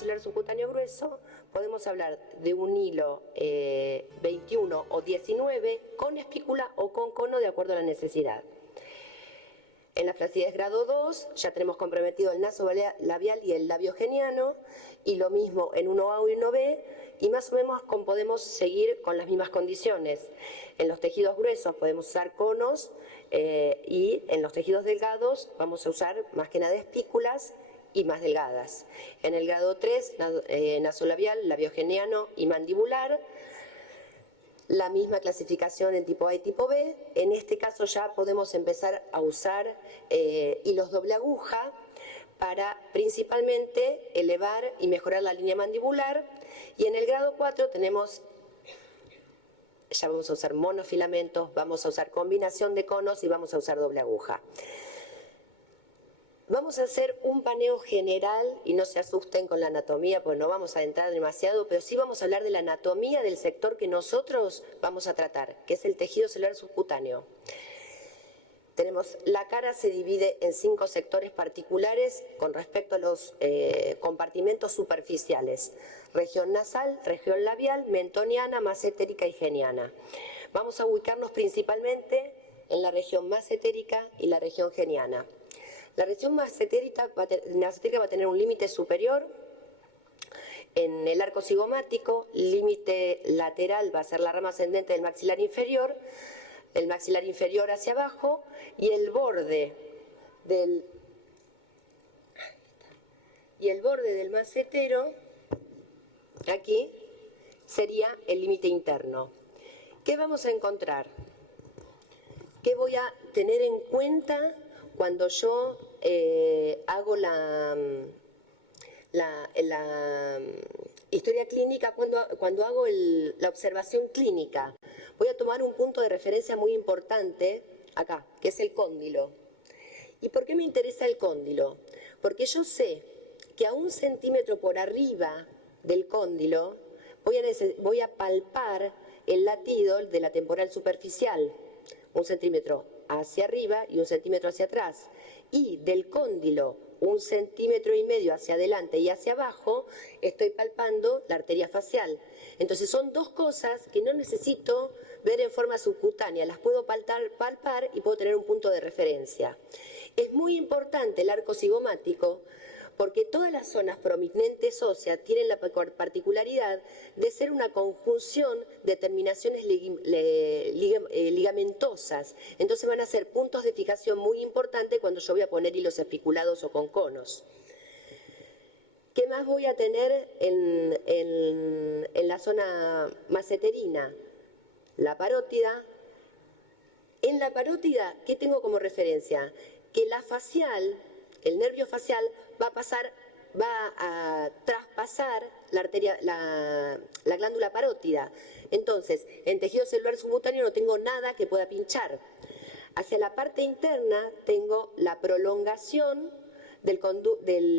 celular subcutáneo grueso, podemos hablar de un hilo 21 o 19 con espícula o con cono de acuerdo a la necesidad. En la flacidez grado 2 ya tenemos comprometido el naso labial y el labio geniano, y lo mismo en 1A y 1B, y más o menos podemos seguir con las mismas condiciones. En los tejidos gruesos podemos usar conos y en los tejidos delgados vamos a usar más que nada espículas y más delgadas. En el grado 3, nasolabial, labiogeniano y mandibular, la misma clasificación en tipo A y tipo B. En este caso ya podemos empezar a usar hilos doble aguja para principalmente elevar y mejorar la línea mandibular. Y en el grado 4 tenemos, ya vamos a usar monofilamentos, vamos a usar combinación de conos y vamos a usar doble aguja. Vamos a hacer un paneo general y no se asusten con la anatomía, pues no vamos a entrar demasiado, pero sí vamos a hablar de la anatomía del sector que nosotros vamos a tratar, que es el tejido celular subcutáneo. Tenemos, la cara se divide en 5 sectores particulares con respecto a los compartimentos superficiales: región nasal, región labial, mentoniana, massetérica y geniana. Vamos a ubicarnos principalmente en la región massetérica y la región geniana. La región massetérica va a tener un límite superior en el arco cigomático, límite lateral va a ser la rama ascendente del maxilar inferior, el maxilar inferior hacia abajo, y el borde del massetero, aquí, sería el límite interno. ¿Qué vamos a encontrar? ¿Qué voy a tener en cuenta cuando yo hago la historia clínica, cuando hago la observación clínica? Voy a tomar un punto de referencia muy importante acá, que es el cóndilo. ¿Y por qué me interesa el cóndilo? Porque yo sé que a 1 centímetro por arriba del cóndilo voy a palpar el latido de la temporal superficial, 1 centímetro hacia arriba y 1 centímetro hacia atrás, y del cóndilo 1,5 centímetros hacia adelante y hacia abajo estoy palpando la arteria facial. Entonces son 2 cosas que no necesito ver en forma subcutánea, las puedo palpar y puedo tener un punto de referencia. Es muy importante el arco cigomático porque todas las zonas prominentes óseas tienen la particularidad de ser una conjunción de terminaciones ligamentosas. Entonces van a ser puntos de fijación muy importantes cuando yo voy a poner hilos espiculados o con conos. ¿Qué más voy a tener en la zona masseterina? La parótida. En la parótida, ¿qué tengo como referencia? Que la facial, el nervio facial, va a traspasar la glándula parótida. Entonces, en tejido celular subcutáneo no tengo nada que pueda pinchar. Hacia la parte interna tengo la prolongación de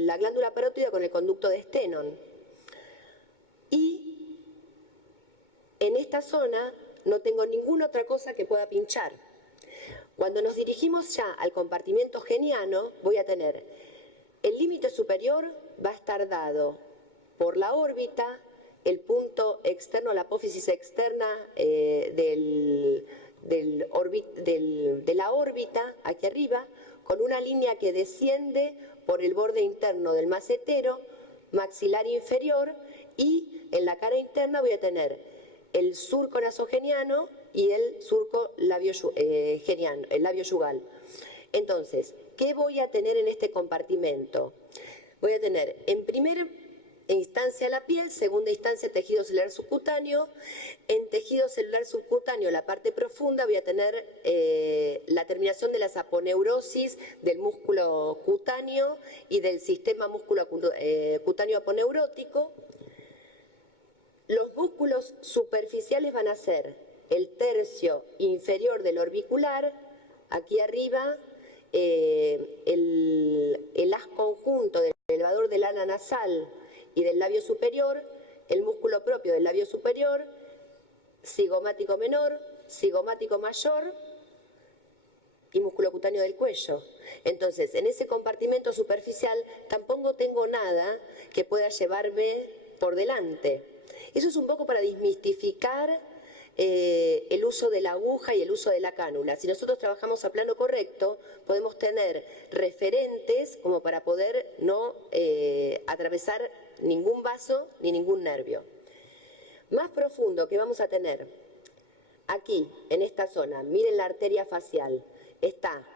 la glándula parótida con el conducto de Stenone. Y en esta zona no tengo ninguna otra cosa que pueda pinchar. Cuando nos dirigimos ya al compartimento geniano, voy a tener el límite superior, va a estar dado por la órbita, el punto externo, la apófisis externa de la órbita, aquí arriba, con una línea que desciende por el borde interno del massetero, maxilar inferior, y en la cara interna voy a tener el surco nasogeniano y el surco el labio yugal. Entonces, ¿qué voy a tener en este compartimento? Voy a tener en primera instancia la piel, segunda instancia tejido celular subcutáneo. En tejido celular subcutáneo, la parte profunda, voy a tener la terminación de las aponeurosis del músculo cutáneo y del sistema músculo cutáneo aponeurótico. Los músculos superficiales van a ser el tercio inferior del orbicular, aquí arriba, el haz conjunto del elevador del ala nasal y del labio superior, el músculo propio del labio superior, cigomático menor, cigomático mayor y músculo cutáneo del cuello. Entonces, en ese compartimento superficial tampoco tengo nada que pueda llevarme por delante. Eso es un poco para desmistificar el uso de la aguja y el uso de la cánula. Si nosotros trabajamos a plano correcto, podemos tener referentes como para poder no atravesar ningún vaso ni ningún nervio. Más profundo que vamos a tener aquí, en esta zona, miren la arteria facial, está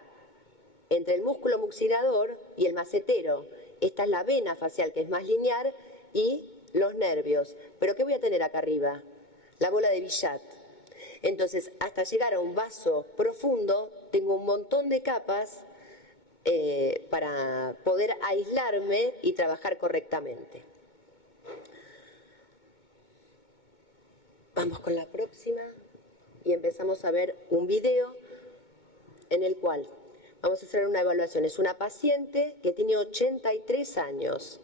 entre el músculo mucinador y el macetero. Esta es la vena facial, que es más lineal, y los nervios. ¿Pero qué voy a tener acá arriba? La bola de billar. Entonces, hasta llegar a un vaso profundo, tengo un montón de capas para poder aislarme y trabajar correctamente. Vamos con la próxima y empezamos a ver un video en el cual vamos a hacer una evaluación. Es una paciente que tiene 83 años.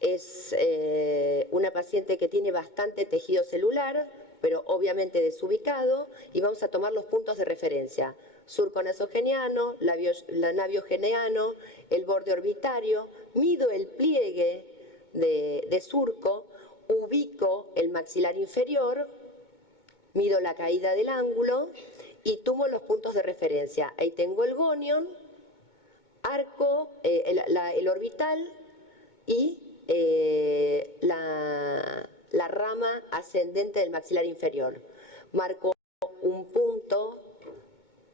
Es una paciente que tiene bastante tejido celular, pero obviamente desubicado, y vamos a tomar los puntos de referencia. Surco nasogeniano, labio geneano, el borde orbitario, mido el pliegue de surco, ubico el maxilar inferior, mido la caída del ángulo y tomo los puntos de referencia. Ahí tengo el gonion, arco, el orbital y la rama ascendente del maxilar inferior. Marco un punto,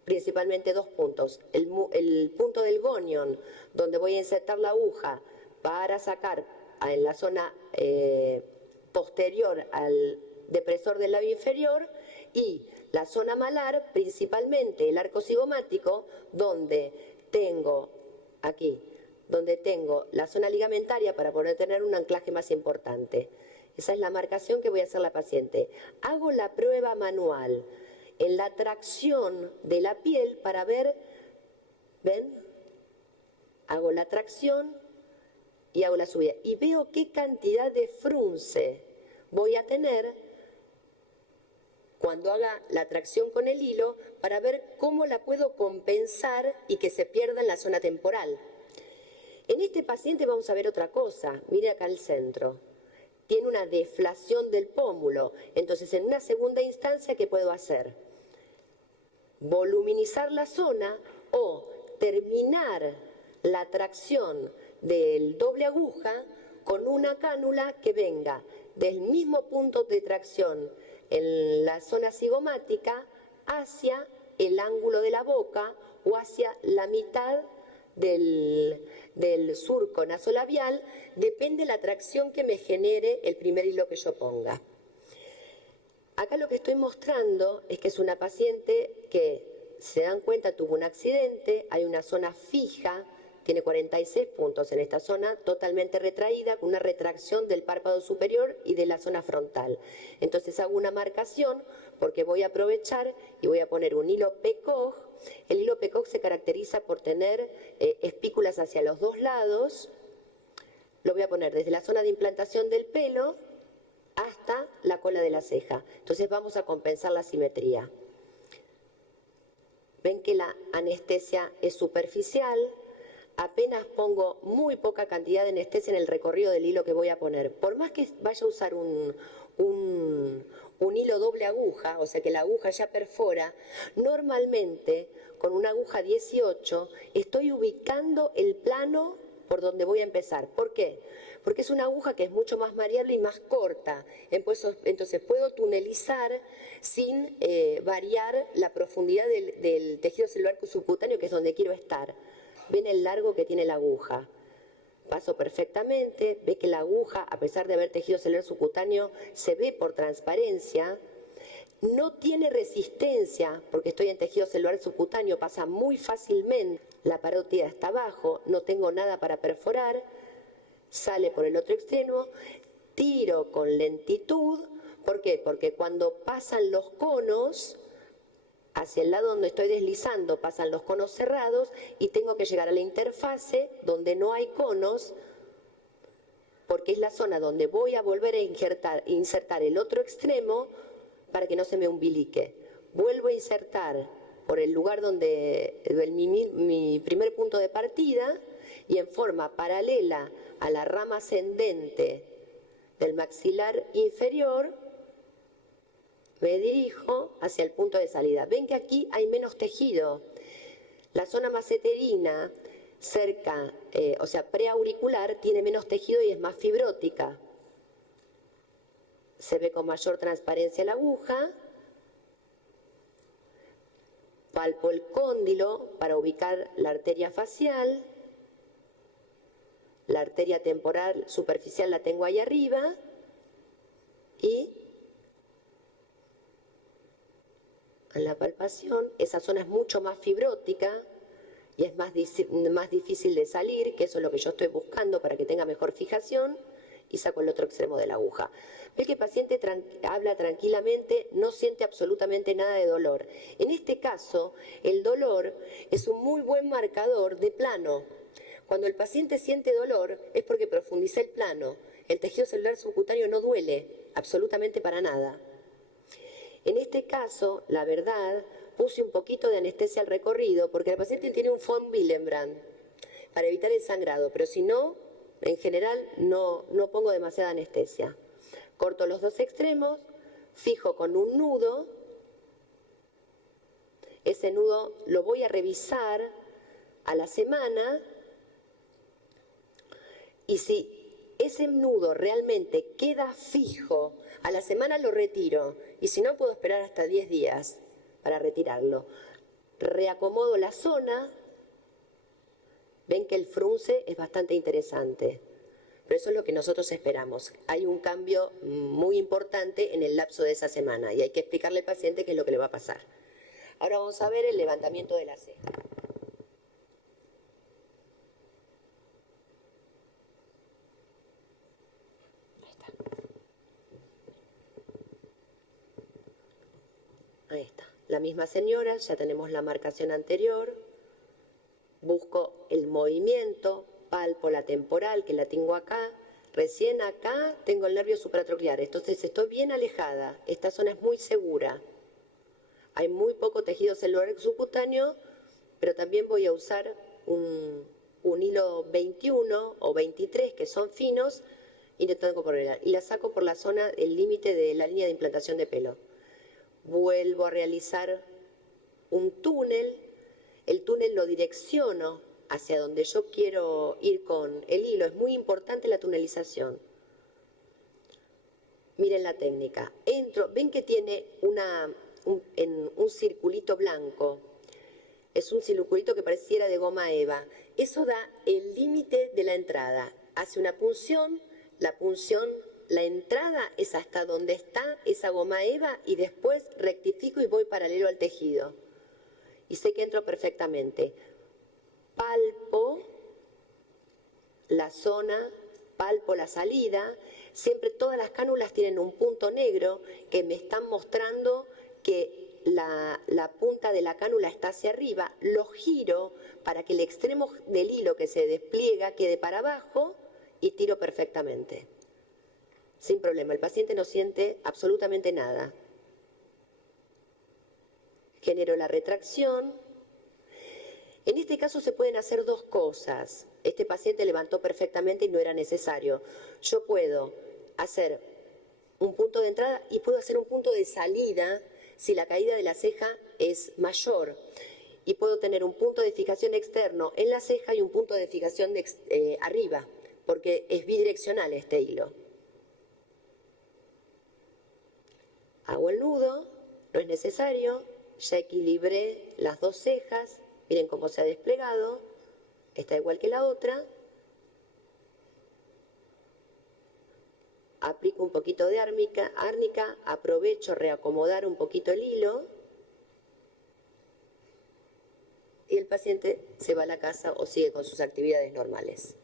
principalmente dos puntos. El punto del gonion, donde voy a insertar la aguja para sacar en la zona posterior al depresor del labio inferior, y la zona malar, principalmente el arco cigomático, donde tengo aquí, donde tengo la zona ligamentaria para poder tener un anclaje más importante. Esa es la marcación que voy a hacer la paciente. Hago la prueba manual en la tracción de la piel para ver, ¿ven? Hago la tracción y hago la subida. Y veo qué cantidad de frunce voy a tener cuando haga la tracción con el hilo para ver cómo la puedo compensar y que se pierda en la zona temporal. En este paciente vamos a ver otra cosa. Mire acá el centro. Tiene una deflación del pómulo. Entonces, en una segunda instancia, ¿qué puedo hacer? Voluminizar la zona o terminar la tracción del doble aguja con una cánula que venga del mismo punto de tracción en la zona cigomática hacia el ángulo de la boca o hacia la mitad del surco nasolabial, depende de la tracción que me genere el primer hilo que yo ponga. Acá lo que estoy mostrando es que es una paciente que, se dan cuenta, tuvo un accidente, hay una zona fija, tiene 46 puntos en esta zona, totalmente retraída, con una retracción del párpado superior y de la zona frontal. Entonces hago una marcación porque voy a aprovechar y voy a poner un hilo Pecoq. El hilo Pecoq se caracteriza por tener espículas hacia los dos lados. Lo voy a poner desde la zona de implantación del pelo hasta la cola de la ceja. Entonces vamos a compensar la simetría. Ven que la anestesia es superficial. Apenas pongo muy poca cantidad de anestesia en el recorrido del hilo que voy a poner. Por más que vaya a usar un hilo doble aguja, o sea que la aguja ya perfora, normalmente con una aguja 18 estoy ubicando el plano por donde voy a empezar. ¿Por qué? Porque es una aguja que es mucho más variable y más corta. Entonces puedo tunelizar sin variar la profundidad del tejido celular subcutáneo, que es donde quiero estar. Ven el largo que tiene la aguja. Paso perfectamente, ve que la aguja, a pesar de haber tejido celular subcutáneo, se ve por transparencia. No tiene resistencia, porque estoy en tejido celular subcutáneo, pasa muy fácilmente. La parótida está abajo, no tengo nada para perforar. Sale por el otro extremo, tiro con lentitud. ¿Por qué? Porque cuando pasan los conos, hacia el lado donde estoy deslizando pasan los conos cerrados y tengo que llegar a la interfase donde no hay conos, porque es la zona donde voy a volver a insertar el otro extremo para que no se me umbilique. Vuelvo a insertar por el lugar donde mi primer punto de partida y en forma paralela a la rama ascendente del maxilar inferior, me dirijo hacia el punto de salida. Ven que aquí hay menos tejido. La zona maseterina, cerca, o sea, preauricular, tiene menos tejido y es más fibrótica. Se ve con mayor transparencia la aguja. Palpo el cóndilo para ubicar la arteria facial. La arteria temporal superficial la tengo ahí arriba. Y en la palpación, esa zona es mucho más fibrótica y es más difícil de salir, que eso es lo que yo estoy buscando para que tenga mejor fijación, y saco el otro extremo de la aguja. Ve que el paciente habla tranquilamente, no siente absolutamente nada de dolor. En este caso, el dolor es un muy buen marcador de plano. Cuando el paciente siente dolor es porque profundicé el plano. El tejido celular subcutáneo no duele absolutamente para nada. En este caso, la verdad, puse un poquito de anestesia al recorrido porque el paciente tiene un von Willebrand para evitar el sangrado, pero si no, en general no pongo demasiada anestesia. Corto los dos extremos, fijo con un nudo. Ese nudo lo voy a revisar a la semana y si ese nudo realmente queda fijo, a la semana lo retiro y si no puedo esperar hasta 10 días para retirarlo. Reacomodo la zona. Ven que el frunce es bastante interesante, pero eso es lo que nosotros esperamos. Hay un cambio muy importante en el lapso de esa semana y hay que explicarle al paciente qué es lo que le va a pasar. Ahora vamos a ver el levantamiento de la ceja. Ahí está. La misma señora, ya tenemos la marcación anterior. Busco el movimiento, palpo la temporal, que la tengo acá. Recién acá tengo el nervio supratronclear, entonces estoy bien alejada. Esta zona es muy segura. Hay muy poco tejido celular subcutáneo, pero también voy a usar un hilo 21 o 23, que son finos, intentando correr. Y la saco por la zona, el límite de la línea de implantación de pelo. Vuelvo a realizar un túnel. El túnel lo direcciono hacia donde yo quiero ir con el hilo. Es muy importante la tunelización. Miren la técnica. Entro, ven que tiene un circulito blanco. Es un circulito que pareciera de goma eva. Eso da el límite de la entrada. Hace una punción, la entrada es hasta donde está esa goma eva y después rectifico y voy paralelo al tejido. Y sé que entro perfectamente. Palpo la zona, palpo la salida. Siempre todas las cánulas tienen un punto negro que me están mostrando que la punta de la cánula está hacia arriba. Lo giro para que el extremo del hilo que se despliega quede para abajo y tiro perfectamente. Sin problema, el paciente no siente absolutamente nada. Genero la retracción. En este caso se pueden hacer dos cosas. Este paciente levantó perfectamente y no era necesario. Yo puedo hacer un punto de entrada y puedo hacer un punto de salida si la caída de la ceja es mayor. Y puedo tener un punto de fijación externo en la ceja y un punto de fijación arriba, porque es bidireccional este hilo. Hago el nudo, no es necesario, ya equilibré las dos cejas, miren cómo se ha desplegado, está igual que la otra. Aplico un poquito de árnica, aprovecho reacomodar un poquito el hilo y el paciente se va a la casa o sigue con sus actividades normales.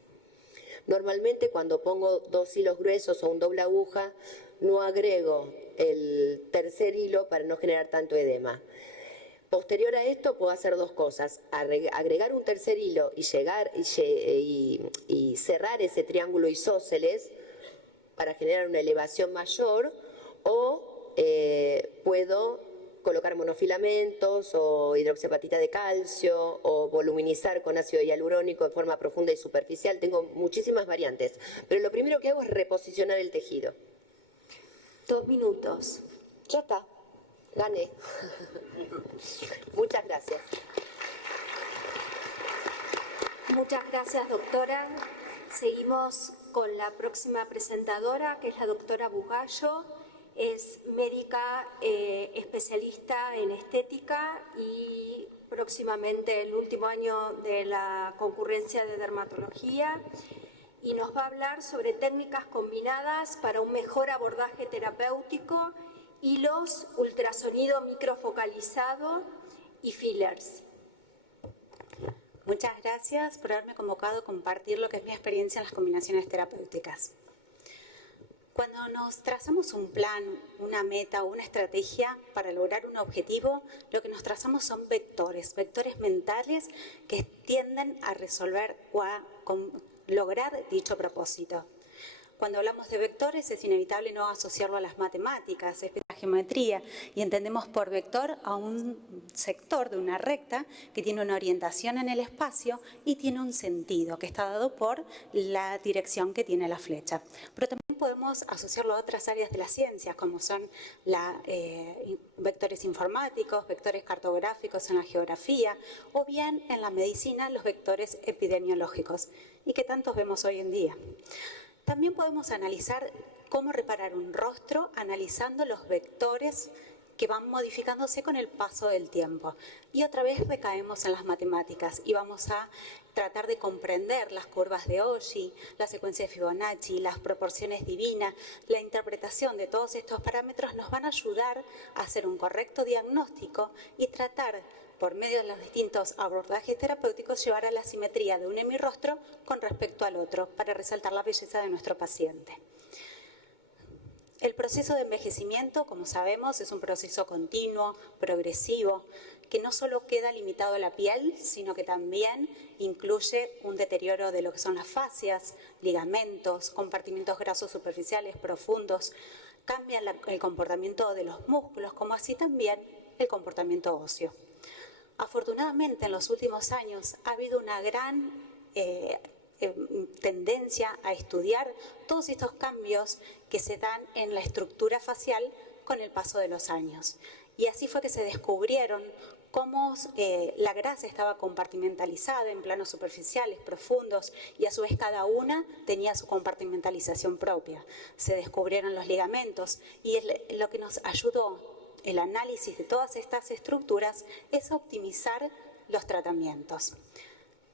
Normalmente cuando pongo dos hilos gruesos o un doble aguja, no agrego el tercer hilo para no generar tanto edema. Posterior a esto puedo hacer dos cosas: agregar un tercer hilo y cerrar ese triángulo isósceles para generar una elevación mayor, o puedo colocar monofilamentos o hidroxiapatita de calcio o voluminizar con ácido hialurónico en forma profunda y superficial. Tengo muchísimas variantes, pero lo primero que hago es reposicionar el tejido. 2 minutos. Ya está, gané. Muchas gracias. Muchas gracias, doctora. Seguimos con la próxima presentadora, que es la doctora Bugallo. Es médica especialista en estética y próximamente el último año de la concurrencia de dermatología, y nos va a hablar sobre técnicas combinadas para un mejor abordaje terapéutico, hilos, ultrasonido microfocalizado y fillers. Muchas gracias por haberme convocado a compartir lo que es mi experiencia en las combinaciones terapéuticas. Cuando nos trazamos un plan, una meta o una estrategia para lograr un objetivo, lo que nos trazamos son vectores mentales que tienden a resolver o a lograr dicho propósito. Cuando hablamos de vectores es inevitable no asociarlo a las matemáticas, es la geometría, y entendemos por vector a un sector de una recta que tiene una orientación en el espacio y tiene un sentido que está dado por la dirección que tiene la flecha. Pero también podemos asociarlo a otras áreas de las ciencias, como son vectores informáticos, vectores cartográficos en la geografía, o bien en la medicina los vectores epidemiológicos, y que tantos vemos hoy en día. También podemos analizar cómo reparar un rostro analizando los vectores que van modificándose con el paso del tiempo. Y otra vez recaemos en las matemáticas y vamos a tratar de comprender las curvas de Auger, la secuencia de Fibonacci, las proporciones divinas. La interpretación de todos estos parámetros nos van a ayudar a hacer un correcto diagnóstico y tratar, por medio de los distintos abordajes terapéuticos, llevar a la simetría de un hemirrostro con respecto al otro, para resaltar la belleza de nuestro paciente. El proceso de envejecimiento, como sabemos, es un proceso continuo, progresivo, que no solo queda limitado a la piel, sino que también incluye un deterioro de lo que son las fascias, ligamentos, compartimentos grasos superficiales profundos, cambia el comportamiento de los músculos, como así también el comportamiento óseo. Afortunadamente, en los últimos años ha habido una gran tendencia a estudiar todos estos cambios que se dan en la estructura facial con el paso de los años. Y así fue que se descubrieron cómo la grasa estaba compartimentalizada en planos superficiales, profundos, y a su vez cada una tenía su compartimentalización propia. Se descubrieron los ligamentos y lo que nos ayudó el análisis de todas estas estructuras es optimizar los tratamientos.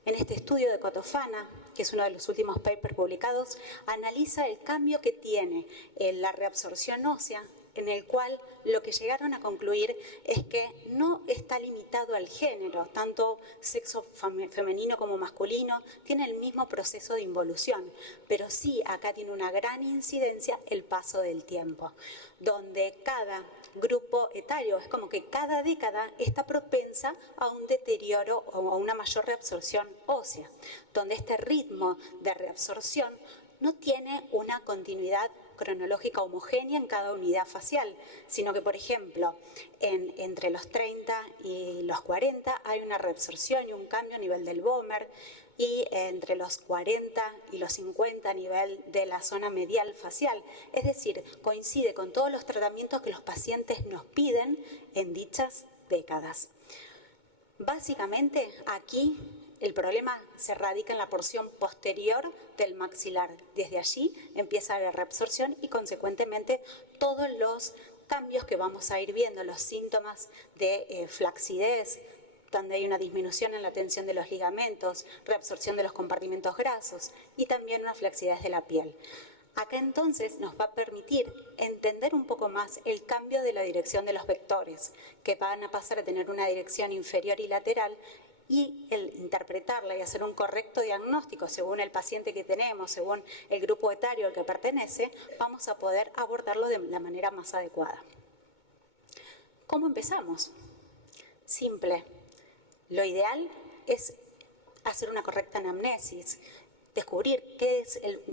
En este estudio de Cotofana, que es uno de los últimos papers publicados, analiza el cambio que tiene en la reabsorción ósea, en el cual lo que llegaron a concluir es que no está limitado al género, tanto sexo femenino como masculino tiene el mismo proceso de involución, pero sí acá tiene una gran incidencia el paso del tiempo, donde cada grupo etario, es como que cada década está propensa a un deterioro o a una mayor reabsorción ósea, donde este ritmo de reabsorción no tiene una continuidad cronológica homogénea en cada unidad facial, sino que, por ejemplo, entre los 30 y los 40 hay una reabsorción y un cambio a nivel del vómer, y entre los 40 y los 50 a nivel de la zona medial facial. Es decir, coincide con todos los tratamientos que los pacientes nos piden en dichas décadas. Básicamente, aquí el problema se radica en la porción posterior del maxilar. Desde allí empieza la reabsorción y, consecuentemente, todos los cambios que vamos a ir viendo, los síntomas de flacidez, donde hay una disminución en la tensión de los ligamentos, reabsorción de los compartimentos grasos y también una flacidez de la piel. Acá entonces nos va a permitir entender un poco más el cambio de la dirección de los vectores, que van a pasar a tener una dirección inferior y lateral, y el interpretarla y hacer un correcto diagnóstico según el paciente que tenemos, según el grupo etario al que pertenece, vamos a poder abordarlo de la manera más adecuada. ¿Cómo empezamos? Simple. Lo ideal es hacer una correcta anamnesis, descubrir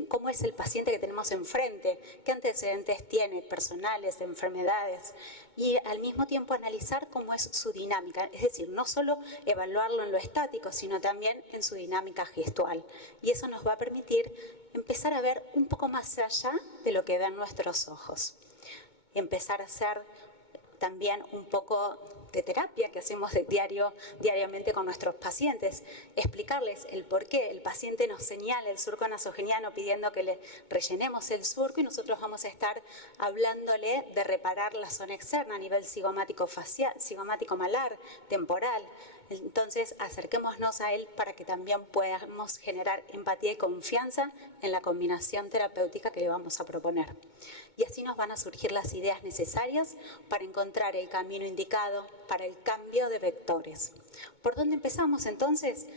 cómo es el paciente que tenemos enfrente, qué antecedentes tiene, personales, enfermedades, y al mismo tiempo analizar cómo es su dinámica, es decir, no solo evaluarlo en lo estático, sino también en su dinámica gestual. Y eso nos va a permitir empezar a ver un poco más allá de lo que ven nuestros ojos. Empezar a hacer también un poco de terapia que hacemos diariamente con nuestros pacientes, explicarles el por qué el paciente nos señala el surco nasogeniano pidiendo que le rellenemos el surco, y nosotros vamos a estar hablándole de reparar la zona externa a nivel cigomático facial, cigomático malar, temporal. Entonces, acerquémonos a él para que también podamos generar empatía y confianza en la combinación terapéutica que le vamos a proponer. Y así nos van a surgir las ideas necesarias para encontrar el camino indicado para el cambio de vectores. ¿Por dónde empezamos entonces?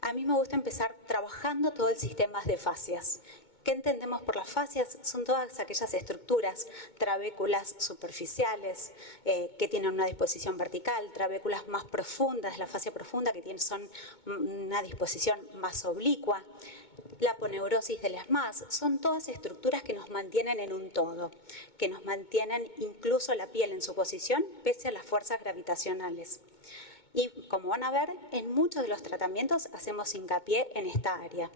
A mí me gusta empezar trabajando todo el sistema de fascias. ¿Qué entendemos por las fascias? Son todas aquellas estructuras, trabéculas superficiales que tienen una disposición vertical, trabéculas más profundas, la fascia profunda que son una disposición más oblicua. La aponeurosis del ESMAS, son todas estructuras que nos mantienen en un todo, que nos mantienen incluso la piel en su posición pese a las fuerzas gravitacionales. Y como van a ver, en muchos de los tratamientos hacemos hincapié en esta área.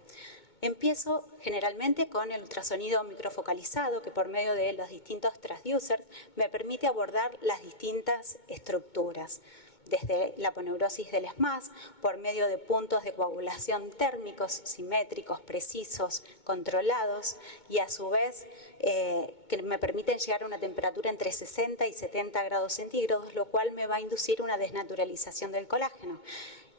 Empiezo generalmente con el ultrasonido microfocalizado, que por medio de los distintos transducers me permite abordar las distintas estructuras. Desde la aponeurosis del ESMAS, por medio de puntos de coagulación térmicos, simétricos, precisos, controlados, y a su vez que me permiten llegar a una temperatura entre 60 y 70 grados centígrados, lo cual me va a inducir una desnaturalización del colágeno.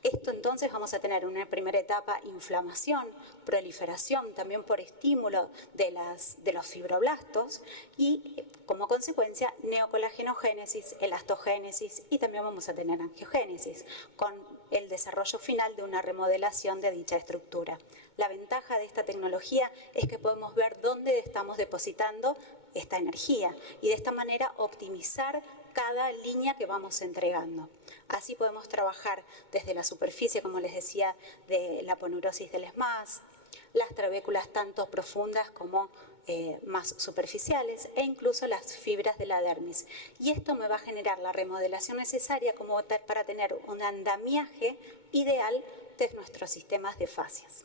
Esto entonces vamos a tener una primera etapa inflamación, proliferación también por estímulo de los fibroblastos y como consecuencia neocolagénogénesis, elastogénesis y también vamos a tener angiogénesis con el desarrollo final de una remodelación de dicha estructura. La ventaja de esta tecnología es que podemos ver dónde estamos depositando esta energía y de esta manera optimizar cada línea que vamos entregando. Así podemos trabajar desde la superficie, como les decía, de la aponeurosis del ESMAS, las trabéculas tanto profundas como más superficiales e incluso las fibras de la dermis. Y esto me va a generar la remodelación necesaria como para tener un andamiaje ideal de nuestros sistemas de fascias.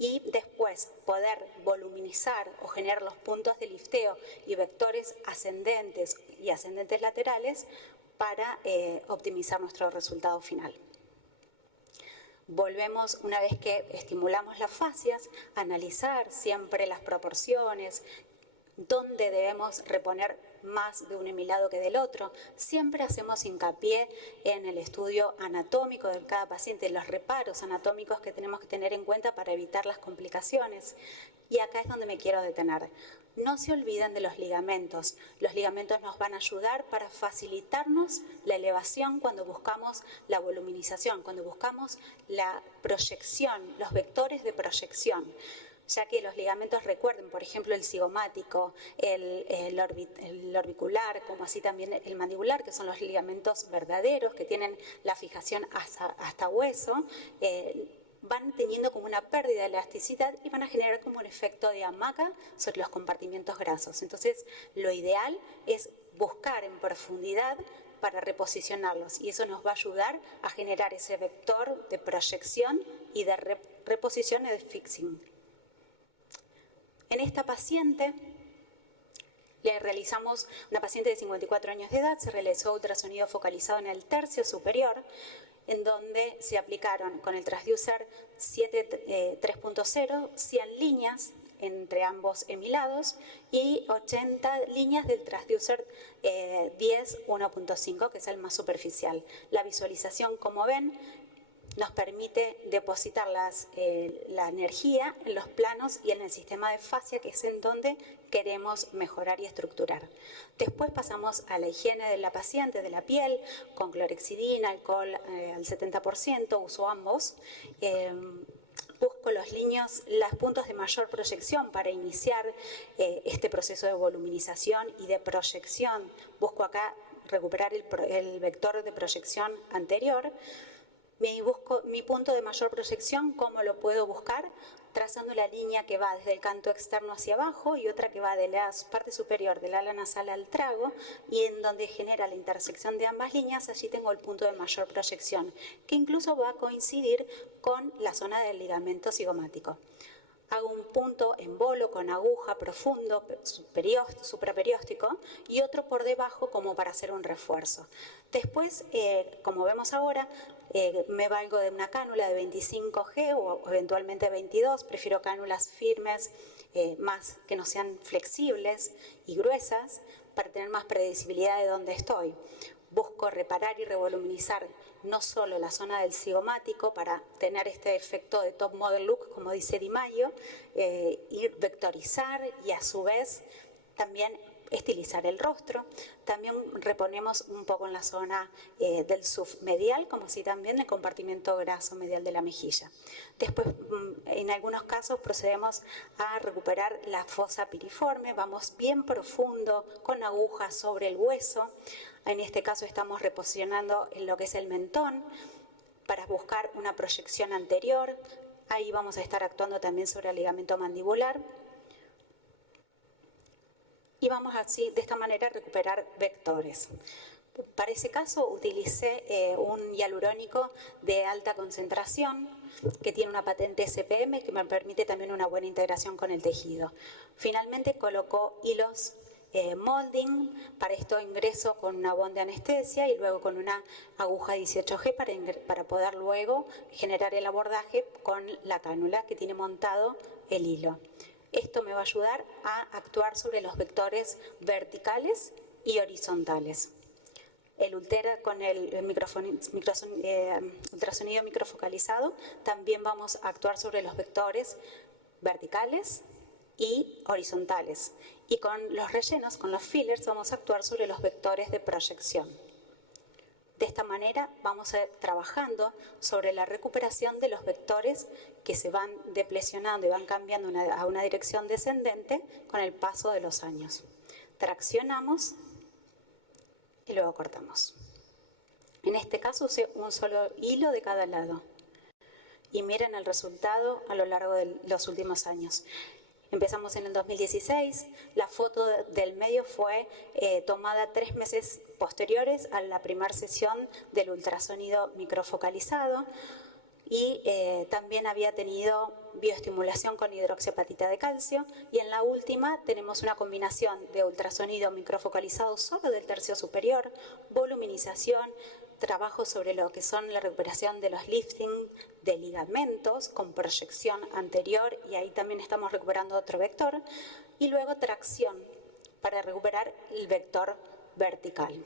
Y después poder voluminizar o generar los puntos de lifteo y vectores ascendentes y ascendentes laterales para optimizar nuestro resultado final. Volvemos, una vez que estimulamos las fascias, a analizar siempre las proporciones, dónde debemos reponer más de un hemilado que del otro. Siempre hacemos hincapié en el estudio anatómico de cada paciente, los reparos anatómicos que tenemos que tener en cuenta para evitar las complicaciones. Y acá es donde me quiero detener. No se olviden de los ligamentos. Los ligamentos nos van a ayudar para facilitarnos la elevación cuando buscamos la voluminización, cuando buscamos la proyección, los vectores de proyección. Ya que los ligamentos, recuerden, por ejemplo, el cigomático, el orbicular, como así también el mandibular, que son los ligamentos verdaderos, que tienen la fijación hasta hueso, van teniendo como una pérdida de elasticidad y van a generar como un efecto de hamaca sobre los compartimentos grasos. Entonces, lo ideal es buscar en profundidad para reposicionarlos y eso nos va a ayudar a generar ese vector de proyección y de reposición y de fixing. En esta paciente le realizamos, una paciente de 54 años de edad, se realizó ultrasonido focalizado en el tercio superior, en donde se aplicaron con el transducer 3.0 100 líneas entre ambos hemilados y 80 líneas del transducer 10 1.5, que es el más superficial. La visualización, como ven, nos permite depositar la energía en los planos y en el sistema de fascia, que es en donde queremos mejorar y estructurar. Después pasamos a la higiene de la paciente, de la piel, con clorhexidina, alcohol al 70%, uso ambos. Busco los puntos de mayor proyección para iniciar este proceso de voluminización y de proyección. Busco acá recuperar el vector de proyección anterior. Mi punto de mayor proyección, ¿cómo lo puedo buscar? Trazando la línea que va desde el canto externo hacia abajo y otra que va de la parte superior del ala nasal al trago, y en donde genera la intersección de ambas líneas, allí tengo el punto de mayor proyección, que incluso va a coincidir con la zona del ligamento cigomático. Hago un punto en bolo con aguja profundo, supraperióstico, y otro por debajo como para hacer un refuerzo. Después, como vemos ahora, me valgo de una cánula de 25G o eventualmente 22. Prefiero cánulas firmes, más que no sean flexibles y gruesas, para tener más predecibilidad de dónde estoy. Busco reparar y revoluminizar no solo la zona del cigomático para tener este efecto de top model look, como dice Di Maio, y vectorizar y a su vez también estilizar el rostro. También reponemos un poco en la zona del submedial, como si también el compartimento graso medial de la mejilla. Después, en algunos casos, procedemos a recuperar la fosa piriforme. Vamos bien profundo con agujas sobre el hueso. En este caso estamos reposicionando en lo que es el mentón para buscar una proyección anterior. Ahí vamos a estar actuando también sobre el ligamento mandibular. Y vamos así, de esta manera, a recuperar vectores. Para ese caso utilicé un hialurónico de alta concentración que tiene una patente SPM que me permite también una buena integración con el tejido. Finalmente colocó hilos molding. Para esto ingreso con una wand de anestesia y luego con una aguja 18G para poder luego generar el abordaje con la cánula que tiene montado el hilo. Esto me va a ayudar a actuar sobre los vectores verticales y horizontales. El Ultera con el ultrasonido microfocalizado también vamos a actuar sobre los vectores verticales y horizontales. Y con los rellenos, con los fillers, vamos a actuar sobre los vectores de proyección. De esta manera vamos a ir trabajando sobre la recuperación de los vectores que se van deplesionando y van cambiando a una dirección descendente con el paso de los años. Traccionamos y luego cortamos. En este caso usé un solo hilo de cada lado. Y miren el resultado a lo largo de los últimos años. Empezamos en el 2016, la foto del medio fue tomada 3 meses posteriores a la primera sesión del ultrasonido microfocalizado y también había tenido bioestimulación con hidroxiapatita de calcio, y en la última tenemos una combinación de ultrasonido microfocalizado solo del tercio superior, voluminización, trabajo sobre lo que son la recuperación de los lifting de ligamentos con proyección anterior, y ahí también estamos recuperando otro vector, y luego tracción para recuperar el vector vertical.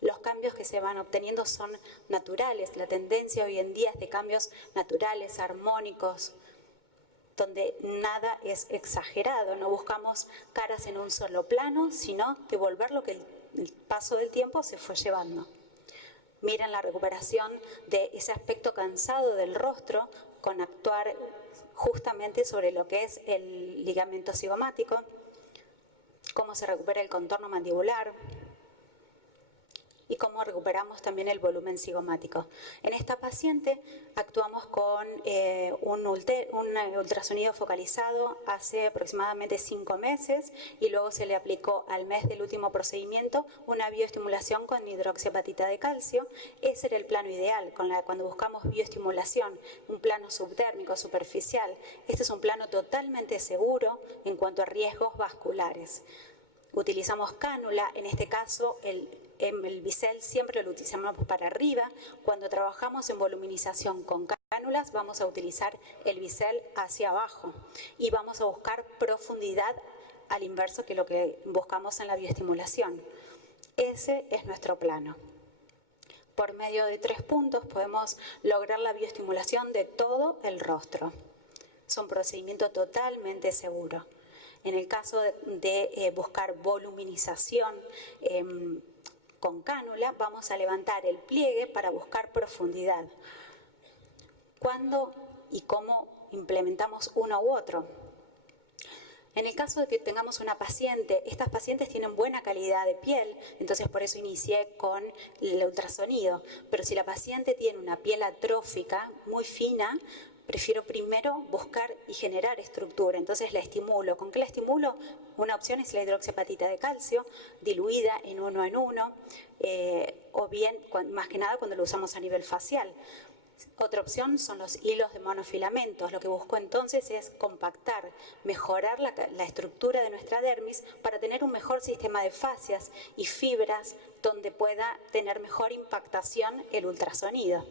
Los cambios que se van obteniendo son naturales. La tendencia hoy en día es de cambios naturales, armónicos, donde nada es exagerado. No buscamos caras en un solo plano, sino devolver lo que el paso del tiempo se fue llevando. Miren la recuperación de ese aspecto cansado del rostro con actuar justamente sobre lo que es el ligamento cigomático, cómo se recupera el contorno mandibular y cómo recuperamos también el volumen cigomático. En esta paciente actuamos con un ultrasonido focalizado hace aproximadamente 5 meses y luego se le aplicó al mes del último procedimiento una bioestimulación con hidroxiapatita de calcio. Ese era el plano ideal, cuando buscamos bioestimulación, un plano subdérmico, superficial. Este es un plano totalmente seguro en cuanto a riesgos vasculares. Utilizamos cánula, en este caso el bisel siempre lo utilizamos para arriba. Cuando trabajamos en voluminización con cánulas vamos a utilizar el bisel hacia abajo y vamos a buscar profundidad al inverso que lo que buscamos en la bioestimulación. Ese es nuestro plano. Por medio de 3 puntos podemos lograr la bioestimulación de todo el rostro. Es un procedimiento totalmente seguro. En el caso de buscar voluminización con cánula, vamos a levantar el pliegue para buscar profundidad. ¿Cuándo y cómo implementamos uno u otro? En el caso de que tengamos una paciente, estas pacientes tienen buena calidad de piel, entonces por eso inicié con el ultrasonido. Pero si la paciente tiene una piel atrófica, muy fina, prefiero primero buscar y generar estructura. Entonces la estimulo. ¿Con qué la estimulo? Una opción es la hidroxiapatita de calcio, diluida en 1 en 1, o bien, más que nada, cuando lo usamos a nivel facial. Otra opción son los hilos de monofilamentos. Lo que busco entonces es compactar, mejorar la estructura de nuestra dermis para tener un mejor sistema de fascias y fibras donde pueda tener mejor impactación el ultrasonido.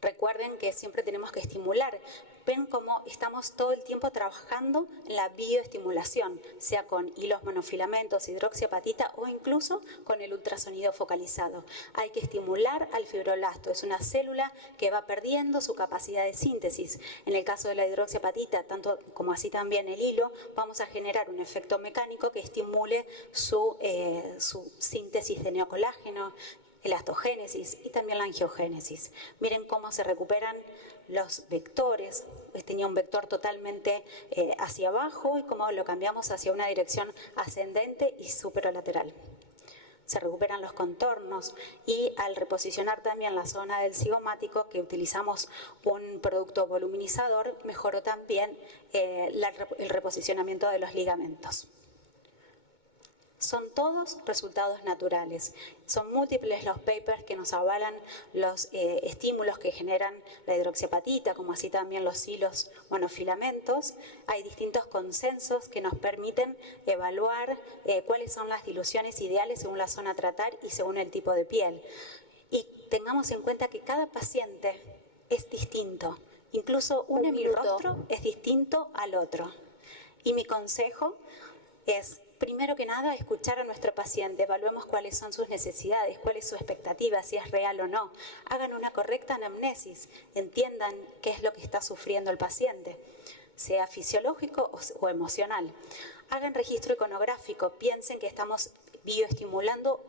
Recuerden que siempre tenemos que estimular. Ven cómo estamos todo el tiempo trabajando en la bioestimulación, sea con hilos monofilamentos, hidroxiapatita o incluso con el ultrasonido focalizado. Hay que estimular al fibroblasto. Es una célula que va perdiendo su capacidad de síntesis. En el caso de la hidroxiapatita, tanto como así también el hilo, vamos a generar un efecto mecánico que estimule su síntesis de neocolágeno, elastogénesis y también la angiogénesis. Miren cómo se recuperan los vectores. Tenía un vector totalmente hacia abajo y cómo lo cambiamos hacia una dirección ascendente y superolateral. Se recuperan los contornos y al reposicionar también la zona del cigomático, que utilizamos un producto voluminizador, mejoró también el reposicionamiento de los ligamentos. Son todos resultados naturales. Son múltiples los papers que nos avalan los estímulos que generan la hidroxiapatita, como así también los hilos monofilamentos. Hay distintos consensos que nos permiten evaluar cuáles son las diluciones ideales según la zona a tratar y según el tipo de piel. Y tengamos en cuenta que cada paciente es distinto. Incluso un hemirrostro es distinto al otro. Y mi consejo es, primero que nada, escuchar a nuestro paciente, evaluemos cuáles son sus necesidades, cuál es su expectativa, si es real o no. Hagan una correcta anamnesis, entiendan qué es lo que está sufriendo el paciente, sea fisiológico o emocional. Hagan registro iconográfico, piensen que estamos bioestimulando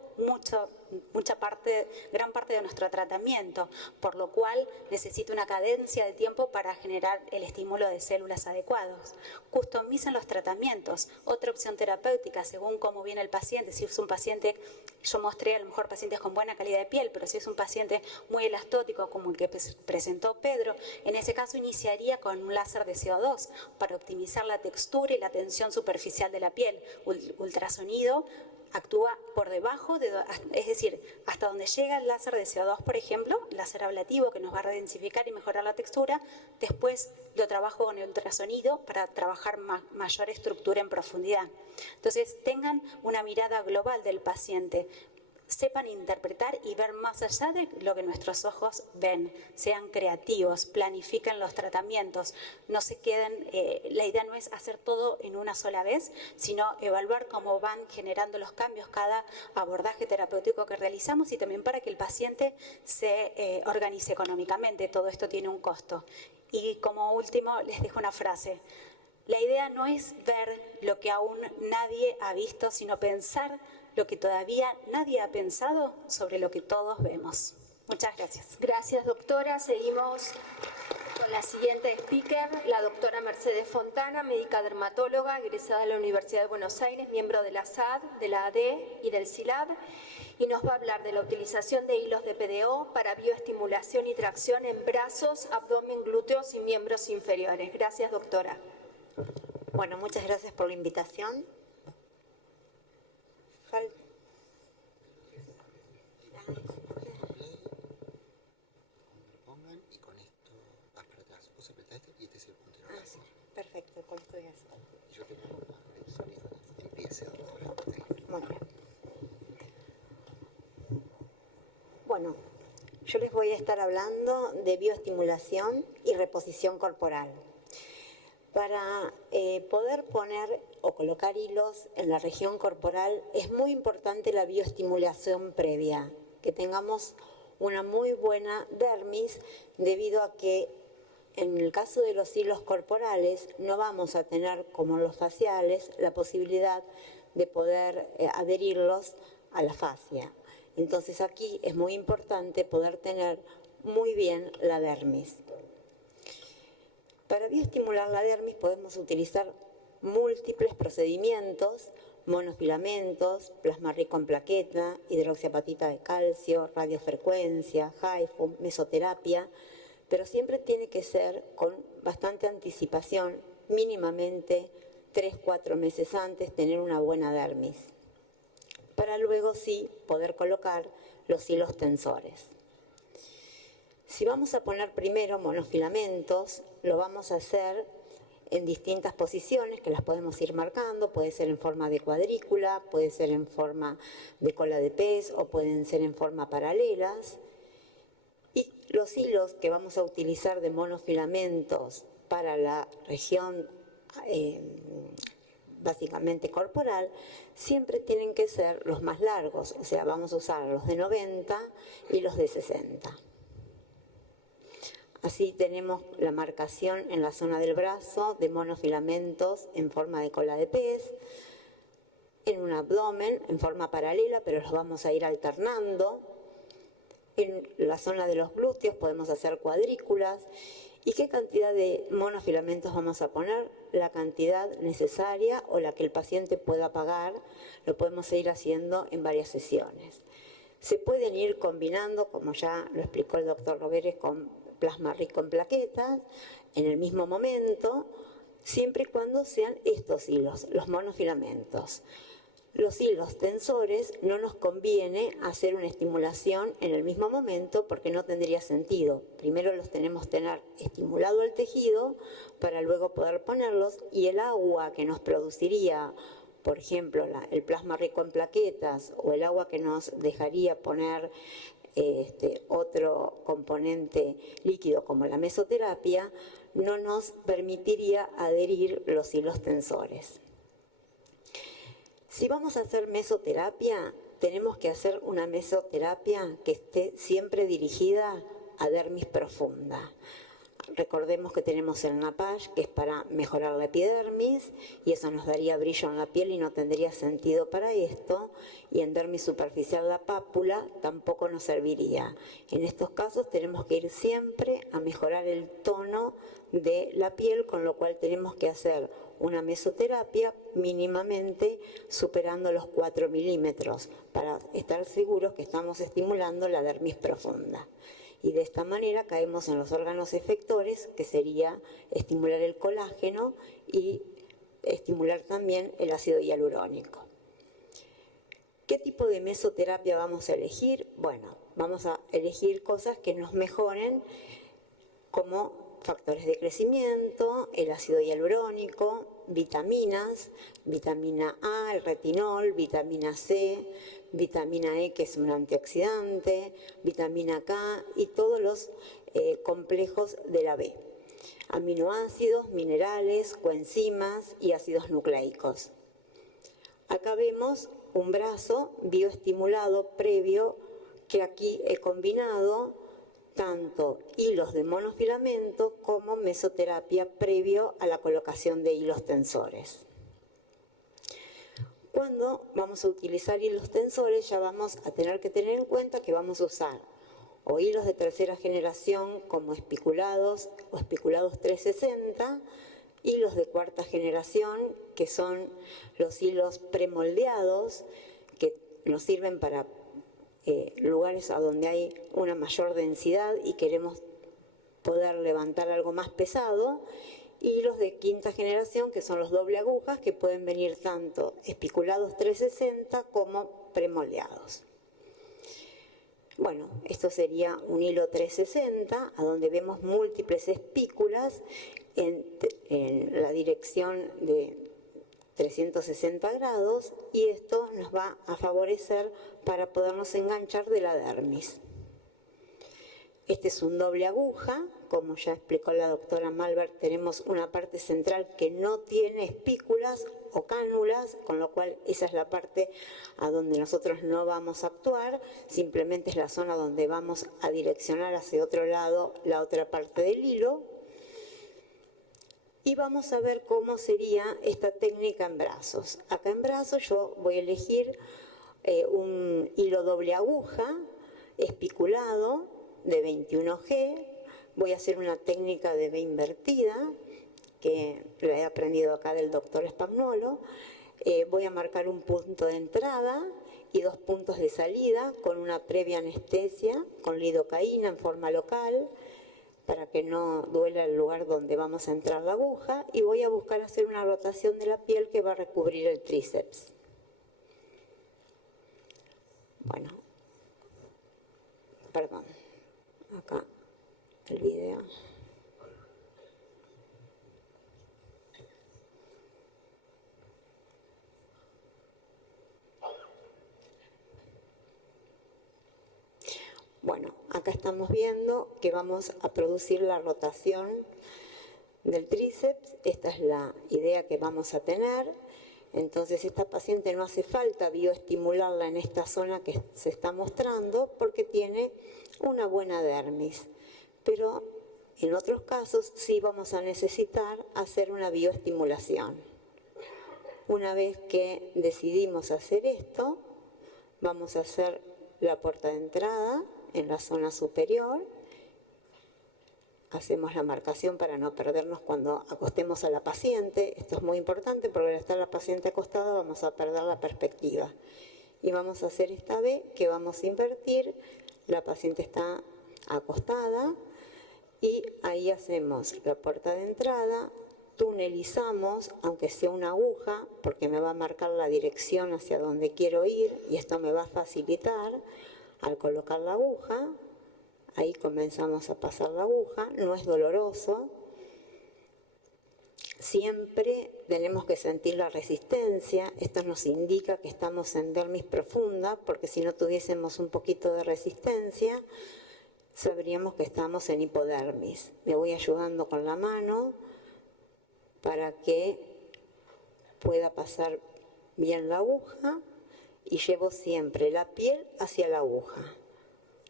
gran parte de nuestro tratamiento, por lo cual necesita una cadencia de tiempo para generar el estímulo de células adecuados. Customicen los tratamientos, otra opción terapéutica según cómo viene el paciente. Si es un paciente, yo mostré a lo mejor pacientes con buena calidad de piel, pero si es un paciente muy elastótico como el que presentó Pedro, en ese caso iniciaría con un láser de CO2 para optimizar la textura y la tensión superficial de la piel. Ultrasonido actúa por debajo, es decir, hasta donde llega el láser de CO2, por ejemplo, láser ablativo que nos va a redensificar y mejorar la textura. Después lo trabajo con el ultrasonido para trabajar mayor estructura en profundidad. Entonces, tengan una mirada global del paciente. Sepan interpretar y ver más allá de lo que nuestros ojos ven. Sean creativos, planifiquen los tratamientos. No se queden, la idea no es hacer todo en una sola vez, sino evaluar cómo van generando los cambios cada abordaje terapéutico que realizamos y también para que el paciente se organice económicamente. Todo esto tiene un costo. Y como último les dejo una frase. La idea no es ver lo que aún nadie ha visto, sino pensar lo que todavía nadie ha pensado sobre lo que todos vemos. Muchas gracias. Gracias, doctora. Seguimos con la siguiente speaker, la doctora Mercedes Fontana, médica dermatóloga, egresada de la Universidad de Buenos Aires, miembro de la SAD, de la AD y del CILAD, y nos va a hablar de la utilización de hilos de PDO para bioestimulación y tracción en brazos, abdomen, glúteos y miembros inferiores. Gracias, doctora. Bueno, muchas gracias por la invitación. Y con esto vas para atrás. Vos apretás este y este es el puntero láser. Perfecto, con esto ya está. Y yo te pongo el sonido. Empiece ahora. Muy bien. Bueno, yo les voy a estar hablando de bioestimulación y reposición corporal. Para poder poner o colocar hilos en la región corporal es muy importante la bioestimulación previa, que tengamos una muy buena dermis, debido a que en el caso de los hilos corporales no vamos a tener, como los faciales, la posibilidad de poder adherirlos a la fascia. Entonces aquí es muy importante poder tener muy bien la dermis. Para bioestimular la dermis podemos utilizar múltiples procedimientos, monofilamentos, plasma rico en plaqueta, hidroxiapatita de calcio, radiofrecuencia, HIFU, mesoterapia, pero siempre tiene que ser con bastante anticipación, mínimamente 3-4 meses antes, tener una buena dermis, para luego sí poder colocar los hilos tensores. Si vamos a poner primero monofilamentos, lo vamos a hacer en distintas posiciones que las podemos ir marcando, puede ser en forma de cuadrícula, puede ser en forma de cola de pez o pueden ser en forma paralelas. Y los hilos que vamos a utilizar de monofilamentos para la región básicamente corporal, siempre tienen que ser los más largos, o sea, vamos a usar los de 90 y los de 60. Así tenemos la marcación en la zona del brazo de monofilamentos en forma de cola de pez, en un abdomen en forma paralela, pero los vamos a ir alternando. En la zona de los glúteos podemos hacer cuadrículas. ¿Y qué cantidad de monofilamentos vamos a poner? La cantidad necesaria o la que el paciente pueda pagar, lo podemos ir haciendo en varias sesiones. Se pueden ir combinando, como ya lo explicó el doctor Roberes, con plasma rico en plaquetas, en el mismo momento, siempre y cuando sean estos hilos, los monofilamentos. Los hilos tensores no nos conviene hacer una estimulación en el mismo momento porque no tendría sentido. Primero los tenemos que tener estimulado el tejido para luego poder ponerlos, y el agua que nos produciría, por ejemplo, el plasma rico en plaquetas, o el agua que nos dejaría poner otro componente líquido como la mesoterapia, no nos permitiría adherir los hilos tensores. Si vamos a hacer mesoterapia, tenemos que hacer una mesoterapia que esté siempre dirigida a dermis profunda. Recordemos que tenemos el NAPASH, que es para mejorar la epidermis, y eso nos daría brillo en la piel y no tendría sentido para esto. Y en dermis superficial la pápula tampoco nos serviría. En estos casos tenemos que ir siempre a mejorar el tono de la piel, con lo cual tenemos que hacer una mesoterapia mínimamente superando los 4 milímetros para estar seguros que estamos estimulando la dermis profunda. Y de esta manera caemos en los órganos efectores, que sería estimular el colágeno y estimular también el ácido hialurónico. ¿Qué tipo de mesoterapia vamos a elegir? Bueno, vamos a elegir cosas que nos mejoren, como factores de crecimiento, el ácido hialurónico, vitaminas, vitamina A, el retinol, vitamina C, vitamina E, que es un antioxidante, vitamina K y todos los complejos de la B. Aminoácidos, minerales, coenzimas y ácidos nucleicos. Acá vemos un brazo bioestimulado previo, que aquí he combinado tanto hilos de monofilamento como mesoterapia previo a la colocación de hilos tensores. Cuando vamos a utilizar hilos tensores, ya vamos a tener que tener en cuenta que vamos a usar o hilos de tercera generación como espiculados o espiculados 360, hilos de cuarta generación, que son los hilos premoldeados, que nos sirven para lugares a donde hay una mayor densidad y queremos poder levantar algo más pesado, y los de quinta generación, que son los doble agujas, que pueden venir tanto espiculados 360 como premoldeados. Bueno, esto sería un hilo 360, a donde vemos múltiples espículas en la dirección de 360 grados, y esto nos va a favorecer para podernos enganchar de la dermis. Este es un doble aguja, como ya explicó la doctora Malbert, tenemos una parte central que no tiene espículas o cánulas, con lo cual esa es la parte a donde nosotros no vamos a actuar, simplemente es la zona donde vamos a direccionar hacia otro lado la otra parte del hilo. Y vamos a ver cómo sería esta técnica en brazos. Acá en brazos yo voy a elegir un hilo doble aguja espiculado de 21G. Voy a hacer una técnica de B invertida, que la he aprendido acá del doctor Spagnuolo. Voy a marcar un punto de entrada y 2 puntos de salida con una previa anestesia, con lidocaína en forma local, para que no duela el lugar donde vamos a entrar la aguja, y voy a buscar hacer una rotación de la piel que va a recubrir el tríceps. Bueno, perdón, acá el video. Bueno, acá estamos viendo que vamos a producir la rotación del tríceps. Esta es la idea que vamos a tener. Entonces, esta paciente no hace falta bioestimularla en esta zona que se está mostrando porque tiene una buena dermis. Pero en otros casos sí vamos a necesitar hacer una bioestimulación. Una vez que decidimos hacer esto, vamos a hacer la puerta de entrada en la zona superior. Hacemos la marcación para no perdernos cuando acostemos a la paciente. Esto es muy importante porque al estar la paciente acostada vamos a perder la perspectiva. Y vamos a hacer esta B que vamos a invertir. La paciente está acostada y ahí hacemos la puerta de entrada. Tunelizamos, aunque sea una aguja, porque me va a marcar la dirección hacia donde quiero ir y esto me va a facilitar. Al colocar la aguja, ahí comenzamos a pasar la aguja, no es doloroso. Siempre tenemos que sentir la resistencia, esto nos indica que estamos en dermis profunda, porque si no tuviésemos un poquito de resistencia, sabríamos que estamos en hipodermis. Me voy ayudando con la mano para que pueda pasar bien la aguja. Y llevo siempre la piel hacia la aguja.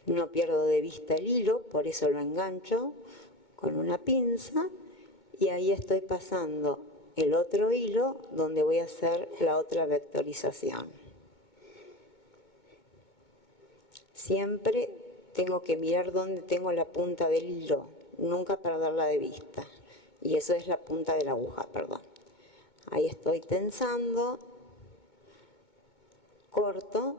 No pierdo de vista el hilo, por eso lo engancho con una pinza y ahí estoy pasando el otro hilo donde voy a hacer la otra vectorización. Siempre tengo que mirar dónde tengo la punta del hilo, nunca perderla de vista. Y eso es la punta de la aguja, perdón. Ahí estoy tensando. Corto,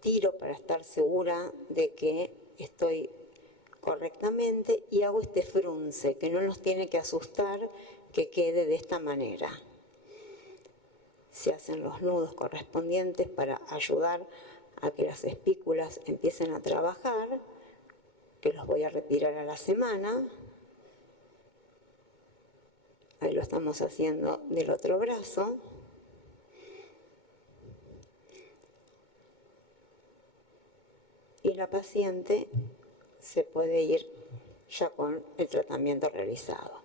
tiro para estar segura de que estoy correctamente y hago este frunce, que no nos tiene que asustar que quede de esta manera. Se hacen los nudos correspondientes para ayudar a que las espículas empiecen a trabajar, que los voy a retirar a la semana. Ahí lo estamos haciendo del otro brazo. Y la paciente se puede ir ya con el tratamiento realizado.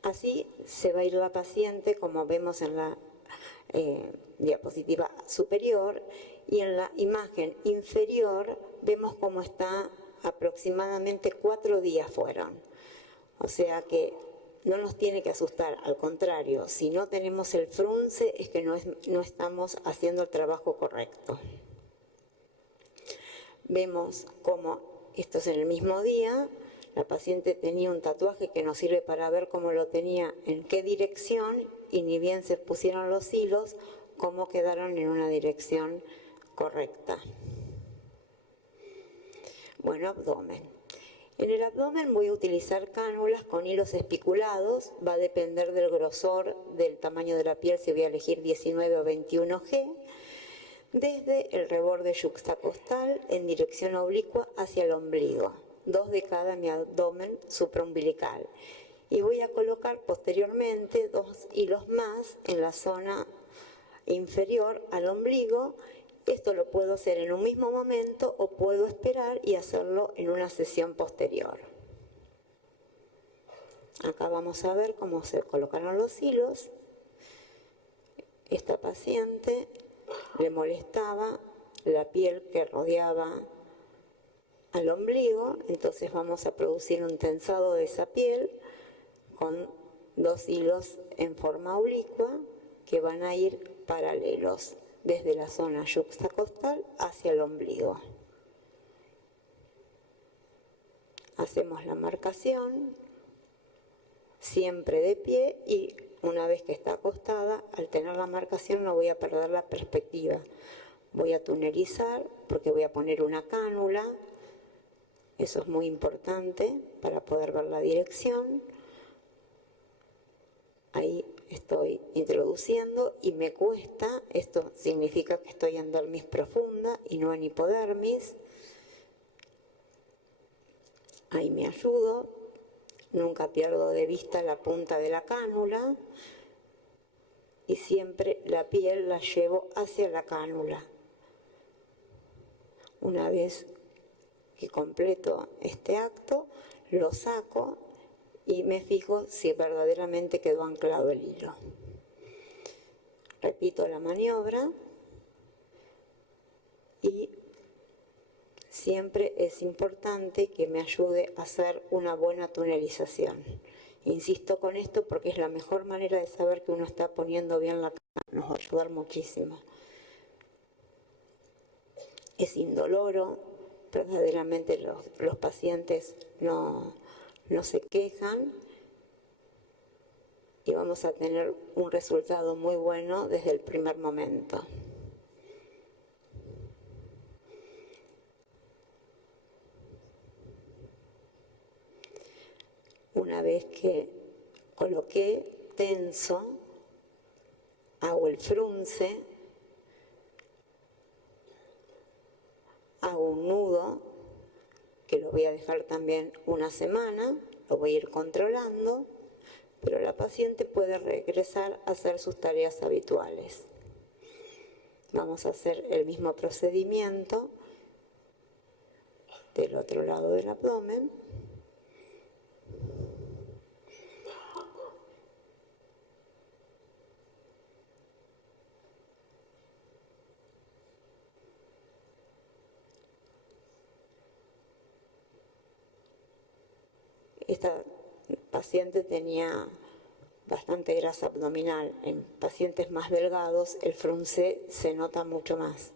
Así se va a ir la paciente, como vemos en la diapositiva superior, y en la imagen inferior vemos cómo está aproximadamente 4 días fueron. O sea que no nos tiene que asustar, al contrario, si no tenemos el frunce es que no estamos haciendo el trabajo correcto. Vemos cómo esto es en el mismo día, la paciente tenía un tatuaje que nos sirve para ver cómo lo tenía, en qué dirección, y ni bien se pusieron los hilos, cómo quedaron en una dirección correcta. Bueno, abdomen. En el abdomen voy a utilizar cánulas con hilos espiculados, va a depender del grosor, del tamaño de la piel, si voy a elegir 19 o 21G, desde el reborde yuxtacostal en dirección oblicua hacia el ombligo, 2 de cada en mi abdomen supraumbilical. Y voy a colocar posteriormente 2 hilos más en la zona inferior al ombligo. Esto lo puedo hacer en un mismo momento o puedo esperar y hacerlo en una sesión posterior. Acá vamos a ver cómo se colocaron los hilos. Esta paciente le molestaba la piel que rodeaba al ombligo, entonces vamos a producir un tensado de esa piel con 2 hilos en forma oblicua que van a ir paralelos desde la zona yuxtacostal hacia el ombligo. hacemos la marcación, siempre de pie, y una vez que está acostada, al tener la marcación no voy a perder la perspectiva. Voy a tunelizar porque voy a poner una cánula, eso es muy importante para poder ver la dirección. Ahí estoy introduciendo y me cuesta, esto significa que estoy en dermis profunda y no en hipodermis. Ahí me ayudo, nunca pierdo de vista la punta de la cánula y siempre la piel la llevo hacia la cánula. Una vez que completo este acto, lo saco y me fijo si verdaderamente quedó anclado el hilo. Repito la maniobra y siempre es importante que me ayude a hacer una buena tunelización. Insisto con esto porque es la mejor manera de saber que uno está poniendo bien la cámara, nos va a ayudar muchísimo. Es indoloro, verdaderamente los pacientes no se quejan y vamos a tener un resultado muy bueno desde el primer momento. Una vez que coloqué tenso, hago el frunce, hago un nudo, que lo voy a dejar también una semana, lo voy a ir controlando, pero la paciente puede regresar a hacer sus tareas habituales. Vamos a hacer el mismo procedimiento del otro lado del abdomen. Esta paciente tenía bastante grasa abdominal. En pacientes más delgados el frunce se nota mucho más.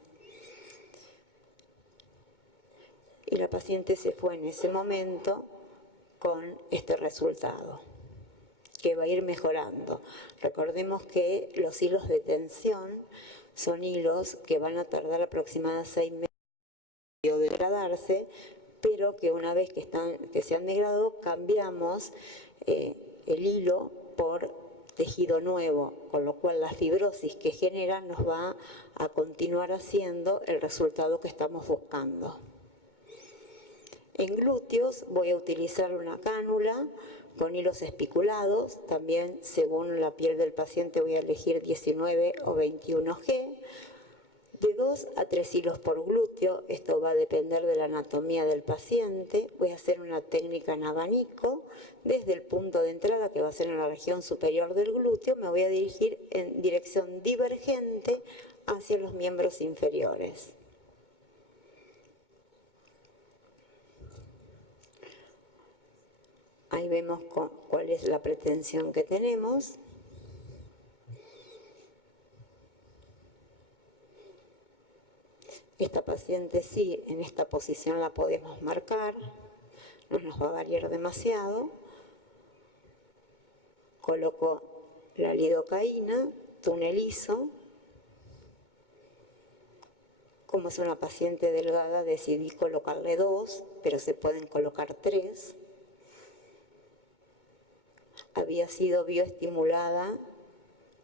Y la paciente se fue en ese momento con este resultado, que va a ir mejorando. Recordemos que los hilos de tensión son hilos que van a tardar aproximadamente 6 meses en degradarse, pero que una vez que se han degradado, cambiamos el hilo por tejido nuevo, con lo cual la fibrosis que genera nos va a continuar haciendo el resultado que estamos buscando. En glúteos voy a utilizar una cánula con hilos espiculados, también según la piel del paciente voy a elegir 19 o 21G, de 2 a 3 hilos por glúteo, esto va a depender de la anatomía del paciente. Voy a hacer una técnica en abanico, desde el punto de entrada que va a ser en la región superior del glúteo, me voy a dirigir en dirección divergente hacia los miembros inferiores. Ahí vemos cuál es la pretensión que tenemos. Esta paciente sí, en esta posición la podemos marcar, no nos va a variar demasiado. Coloco la lidocaína, tunelizo. Como es una paciente delgada, decidí colocarle 2, pero se pueden colocar 3. Había sido bioestimulada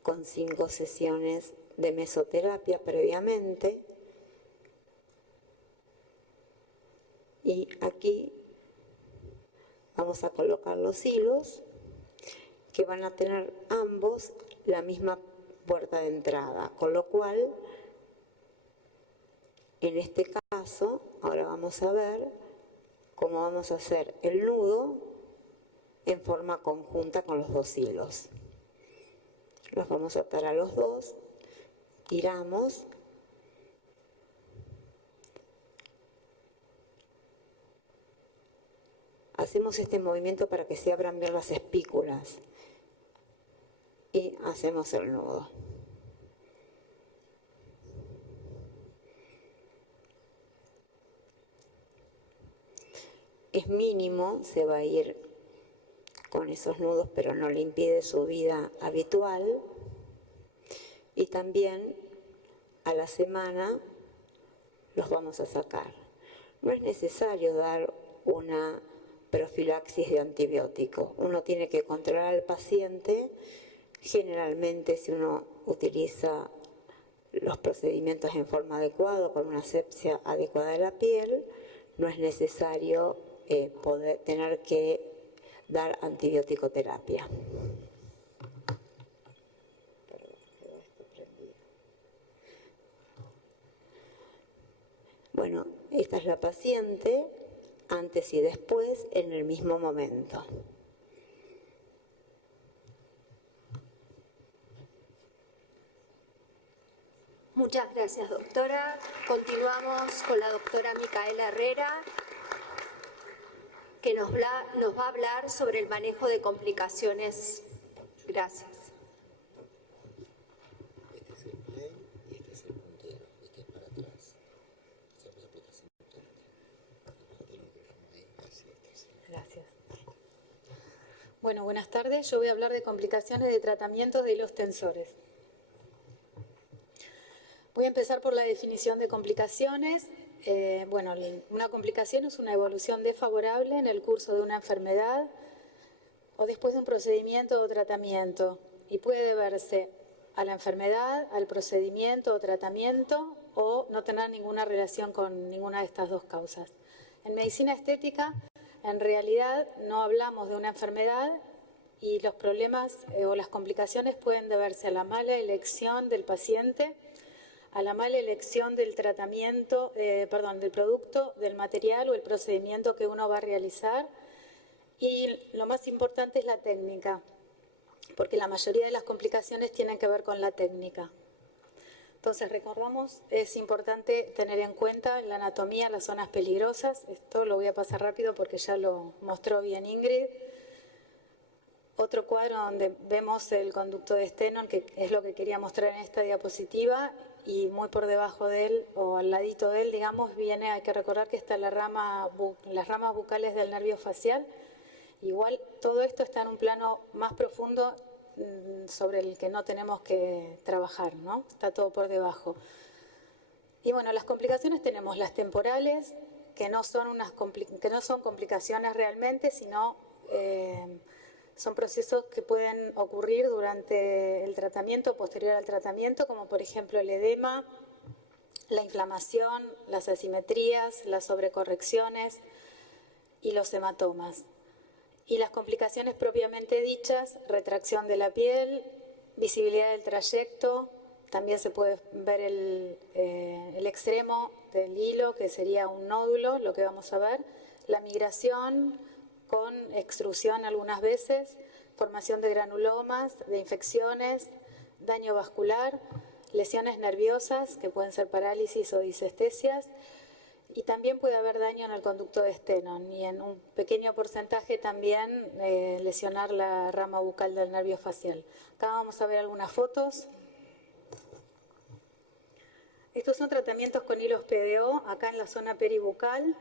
con 5 sesiones de mesoterapia previamente. Y aquí vamos a colocar los hilos que van a tener ambos la misma puerta de entrada, con lo cual en este caso ahora vamos a ver cómo vamos a hacer el nudo en forma conjunta con los 2 hilos. Los vamos a atar a los 2, tiramos. Hacemos este movimiento para que se abran bien las espículas y hacemos el nudo. Es es mínimo, se va a ir con esos nudos, pero no le impide su vida habitual. Y también a la semana los vamos a sacar. No es necesario dar una profilaxis de antibiótico. Uno tiene que controlar al paciente. Generalmente, si uno utiliza los procedimientos en forma adecuada, con una asepsia adecuada de la piel, no es necesario tener que dar antibiótico-terapia. Bueno, esta es la paciente antes y después en el mismo momento. Muchas gracias, doctora. Continuamos con la doctora Micaela Herrera, que nos va a hablar sobre el manejo de complicaciones. Gracias. Este es el play y este es el puntero. Este es para atrás. Hacemos la aplicación importante. El micrófono ahí, así, así. Gracias. Bueno, buenas tardes. Yo voy a hablar de complicaciones de tratamiento de hilos tensores. Voy a empezar por la definición de complicaciones. Bueno, una complicación es una evolución desfavorable en el curso de una enfermedad o después de un procedimiento o tratamiento y puede deberse a la enfermedad, al procedimiento o tratamiento o no tener ninguna relación con ninguna de estas dos causas. En medicina estética, en realidad no hablamos de una enfermedad y los problemas o las complicaciones pueden deberse a la mala elección del paciente, a la mala elección del tratamiento, del producto, del material o el procedimiento que uno va a realizar. Y lo más importante es la técnica, porque la mayoría de las complicaciones tienen que ver con la técnica. Entonces, recordamos, es importante tener en cuenta la anatomía, las zonas peligrosas. Esto lo voy a pasar rápido porque ya lo mostró bien Ingrid. Otro cuadro donde vemos el conducto de Stennon, que es lo que quería mostrar en esta diapositiva, y muy por debajo de él, o al ladito de él, digamos, hay que recordar que está las ramas bucales del nervio facial. Igual todo esto está en un plano más profundo sobre el que no tenemos que trabajar, ¿no? Está todo por debajo. Y bueno, las complicaciones tenemos las temporales, que no son complicaciones realmente, sino son procesos que pueden ocurrir durante el tratamiento, posterior al tratamiento, como por ejemplo el edema, la inflamación, las asimetrías, las sobrecorrecciones y los hematomas. Y las complicaciones propiamente dichas, retracción de la piel, visibilidad del trayecto, también se puede ver el extremo del hilo, que sería un nódulo, lo que vamos a ver, la migración con extrusión algunas veces, formación de granulomas, de infecciones, daño vascular, lesiones nerviosas, que pueden ser parálisis o disestesias, y también puede haber daño en el conducto de Stennon y en un pequeño porcentaje también lesionar la rama bucal del nervio facial. Acá vamos a ver algunas fotos. Estos son tratamientos con hilos PDO, acá en la zona peribucal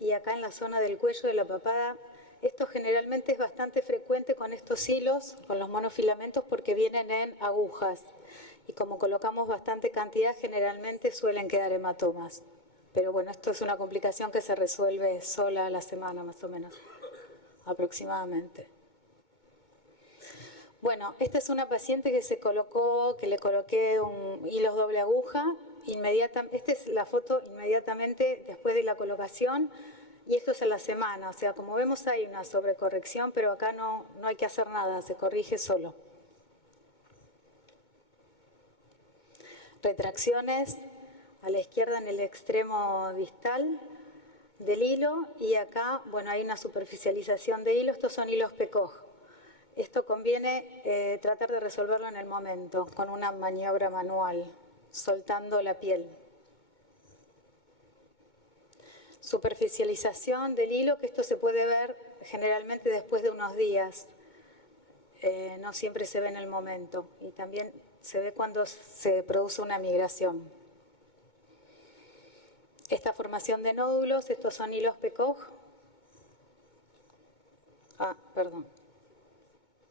y acá en la zona del cuello de la papada. Esto generalmente es bastante frecuente con estos hilos, con los monofilamentos, porque vienen en agujas. Y como colocamos bastante cantidad, generalmente suelen quedar hematomas. Pero bueno, esto es una complicación que se resuelve sola a la semana, más o menos, aproximadamente. Bueno, esta es una paciente que le coloqué un hilos doble aguja. Esta es la foto inmediatamente después de la colocación y esto es a la semana. O sea, como vemos hay una sobrecorrección, pero acá no hay que hacer nada, se corrige solo. Retracciones a la izquierda en el extremo distal del hilo y acá, bueno, hay una superficialización de hilo. Estos son hilos PECOG. Esto conviene tratar de resolverlo en el momento con una maniobra manual, soltando la piel. Superficialización del hilo, que esto se puede ver generalmente después de unos días, no siempre se ve en el momento y también se ve cuando se produce una migración. Esta formación de nódulos, estos son hilos PECOG, Perdón.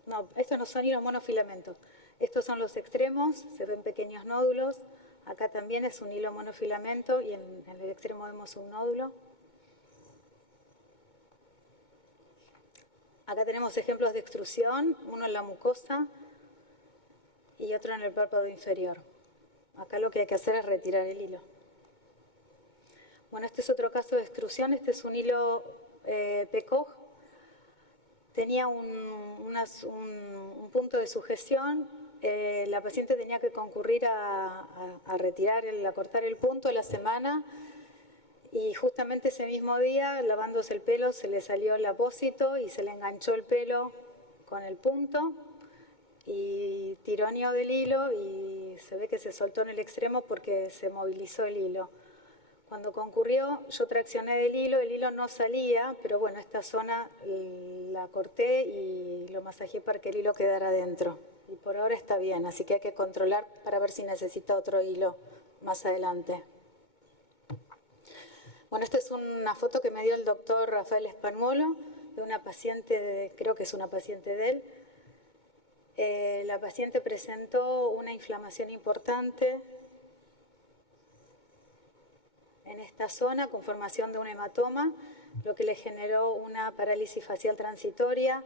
No, estos no son hilos monofilamentos. Estos son los extremos, se ven pequeños nódulos. Acá también es un hilo monofilamento y en el extremo vemos un nódulo. Acá tenemos ejemplos de extrusión, uno en la mucosa y otro en el párpado inferior. Acá lo que hay que hacer es retirar el hilo. Bueno, este es otro caso de extrusión. Este es un hilo PECOG. Tenía un punto de sujeción. La paciente tenía que concurrir a retirar, a cortar el punto la semana. Y justamente ese mismo día, lavándose el pelo, se le salió el apósito y se le enganchó el pelo con el punto. Y tironeó del hilo y se ve que se soltó en el extremo porque se movilizó el hilo. Cuando concurrió, yo traccioné del hilo, el hilo no salía, pero bueno, esta zona la corté y lo masajé para que el hilo quedara adentro. Y por ahora está bien, así que hay que controlar para ver si necesita otro hilo más adelante. Bueno, esta es una foto que me dio el doctor Rafael Spanuolo, de una paciente, creo que es una paciente de él. La paciente presentó una inflamación importante en esta zona con formación de un hematoma, lo que le generó una parálisis facial transitoria.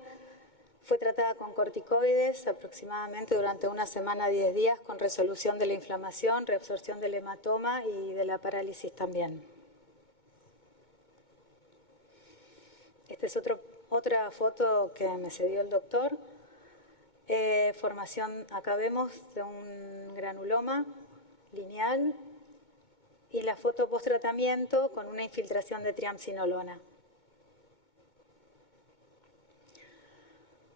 Fue tratada con corticoides aproximadamente durante una semana, 10 días, con resolución de la inflamación, reabsorción del hematoma y de la parálisis también. Esta es otra foto que me cedió el doctor. Formación, acá vemos, de un granuloma lineal y la foto post-tratamiento con una infiltración de triamcinolona.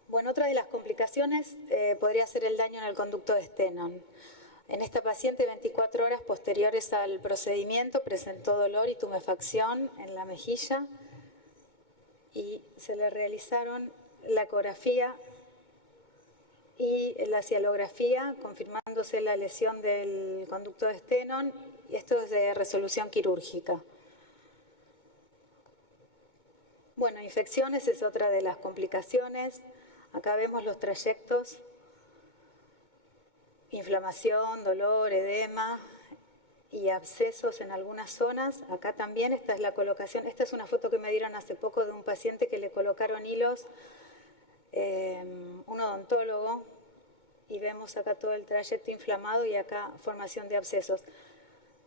Bueno, otra de las complicaciones podría ser el daño en el conducto de Stenón. En esta paciente, 24 horas posteriores al procedimiento, presentó dolor y tumefacción en la mejilla y se le realizaron la ecografía y la cialografía, confirmándose la lesión del conducto de Stenón, y esto es de resolución quirúrgica. Bueno, infecciones es otra de las complicaciones. Acá vemos los trayectos: inflamación, dolor, edema y abscesos en algunas zonas. Acá también esta es la colocación. Esta es una foto que me dieron hace poco de un paciente que le colocaron hilos, un odontólogo, y vemos acá todo el trayecto inflamado y acá formación de abscesos.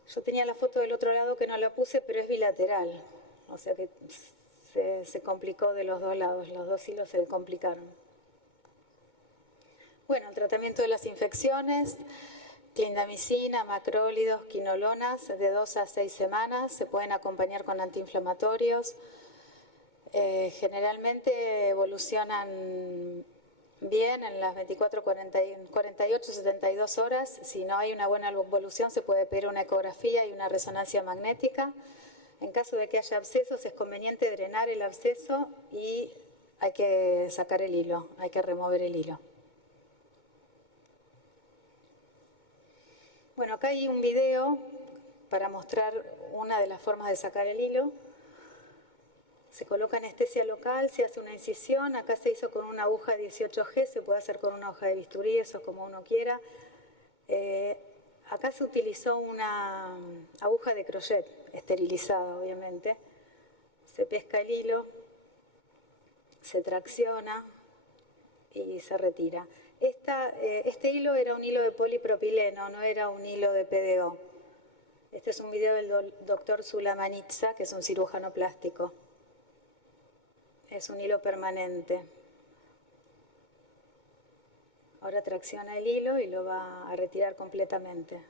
Yo tenía la foto del otro lado que no la puse, pero es bilateral, o sea que se complicó de los dos lados, los dos hilos se complicaron. Bueno, el tratamiento de las infecciones: clindamicina, macrólidos, quinolonas, de 2 a 6 semanas, se pueden acompañar con antiinflamatorios. Generalmente evolucionan bien en las 24, 48, 72 horas. Si no hay una buena evolución, se puede pedir una ecografía y una resonancia magnética. En caso de que haya abscesos, es conveniente drenar el absceso y hay que sacar el hilo, hay que remover el hilo. Bueno, acá hay un video para mostrar una de las formas de sacar el hilo. Se coloca anestesia local, se hace una incisión. Acá se hizo con una aguja 18G, se puede hacer con una hoja de bisturí, eso es como uno quiera. Acá se utilizó una aguja de crochet, esterilizada obviamente. Se pesca el hilo, se tracciona y se retira. Este hilo era un hilo de polipropileno, no era un hilo de PDO. Este es un video del doctor Sulamanitsa, que es un cirujano plástico. Es un hilo permanente. Ahora tracciona el hilo y lo va a retirar completamente.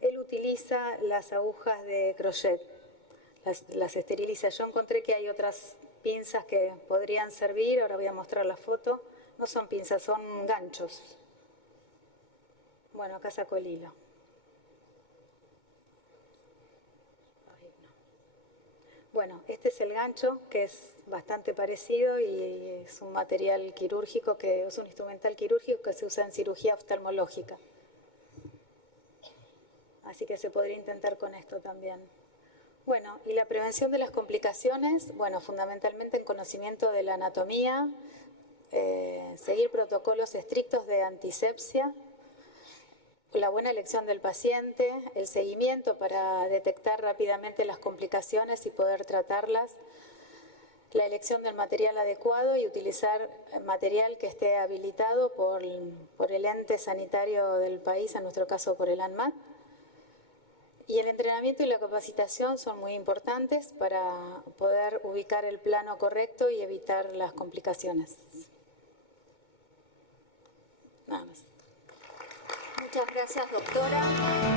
Él utiliza las agujas de crochet, las esteriliza. Yo encontré que hay otras pinzas que podrían servir, ahora voy a mostrar la foto. No son pinzas, son ganchos. Bueno, acá saco el hilo. Bueno, este es el gancho, que es bastante parecido y es un material quirúrgico, que es un instrumental quirúrgico que se usa en cirugía oftalmológica. Así que se podría intentar con esto también. Bueno, y la prevención de las complicaciones, bueno, fundamentalmente en conocimiento de la anatomía, seguir protocolos estrictos de antisepsia, la buena elección del paciente, el seguimiento para detectar rápidamente las complicaciones y poder tratarlas, la elección del material adecuado y utilizar material que esté habilitado por el ente sanitario del país, en nuestro caso por el ANMAT. Y el entrenamiento y la capacitación son muy importantes para poder ubicar el plano correcto y evitar las complicaciones. Nada más. Muchas gracias, doctora.